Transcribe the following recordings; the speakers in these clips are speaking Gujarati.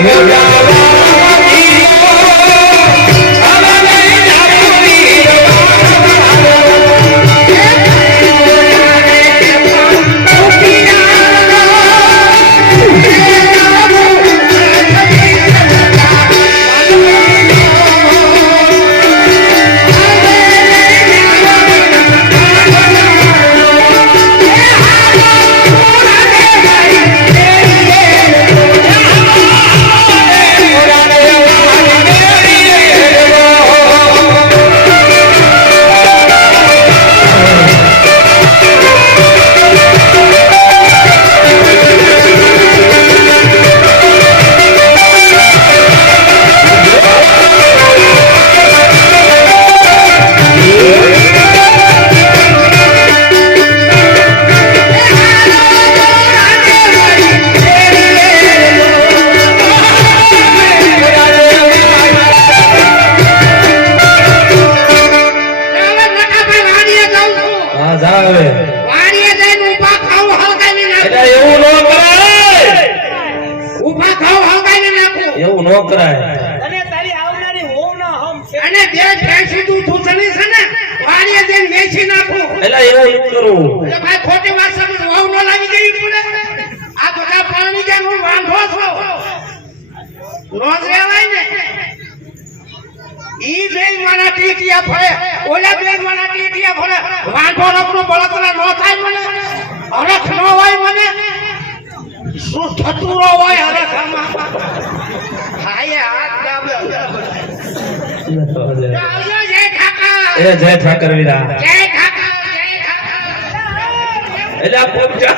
હવે હવે વાડીએ જઈને ખાવ એટલે એવું ન કરાય ખાવ નાખું. એવું ન કરાય અને તારી આવનારી હોવ ના હમ અને બે ભેંસી તું થૂંચણી છે ને વાડીએ જઈને વેચી નાખું. એટલે એવું ન કરવું એટલે ભાઈ ખોટી વાત સમજ વાવ ન લાગી ગઈ પડે. આ બધા પાણી હું વાંધો છું. મારા ટીટિયા ફરે ઓલા બેન મારા ટીટિયા ફરે. વાંધો રખનો બળતરા નો થાય મને હરખ નો હોય મને. શું થતું ન હોય હરખ આમાં? હાય હાથ દાબે. જય ઠાકર એ જય ઠાકર વીરા જય ઠાકર જય ઠાકર. એટલે આ પોપચા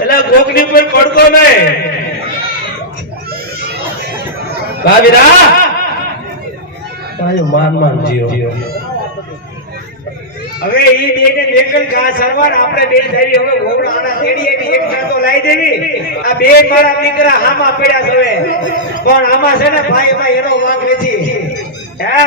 એટલે ગોગની પર પડતો નહીં. કા વીરા માન માન જીઓ. હવે ઈ બે ને મેકલ ઘા સરવાર આપણે બે થઈ હવે ઘોડા આના તેડીએ બી એક સાતો લાવી દેવી. આ બે મારા દીકરા હામાં પડ્યા છે હવે. પણ આમાં છે ને ભાઈ એમાં એનો વાંક નથી. હે?